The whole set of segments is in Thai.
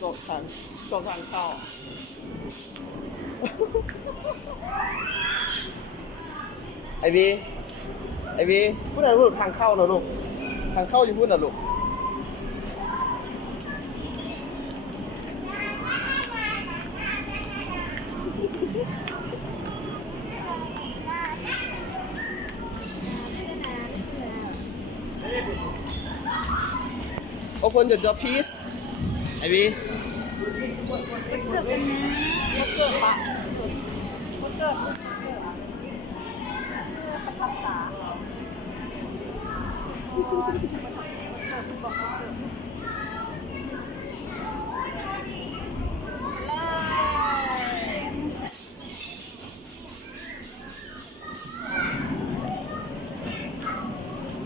ส่งทางเข้าไอบีพูดอะไรลูกทางเข้านะลูกทางเข้าอยู่พูดนะลูกOpen the door please ไอบี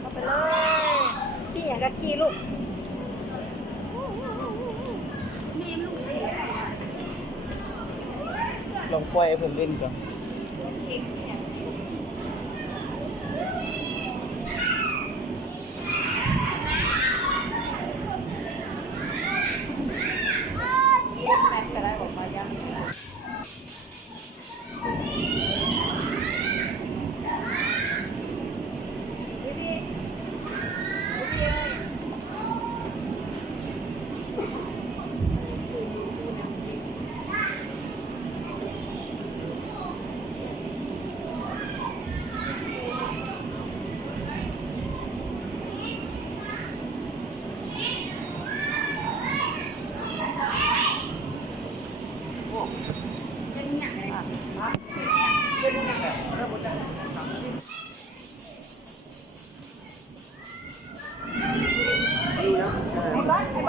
เอาไปเลยขี้อย่างกับขี้ลูกลองปล่อยให้ผมเล่นก่อนแม็กก็ได้ออกมายัง